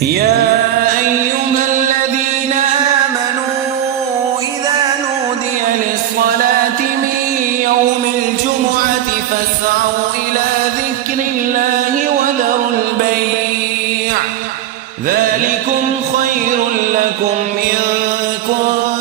يا أيها الذين آمنوا إذا نودي للصلاة من يوم الجمعة فاسعوا إلى ذكر الله وذروا البيع ذلكم خير لكم إن كنتم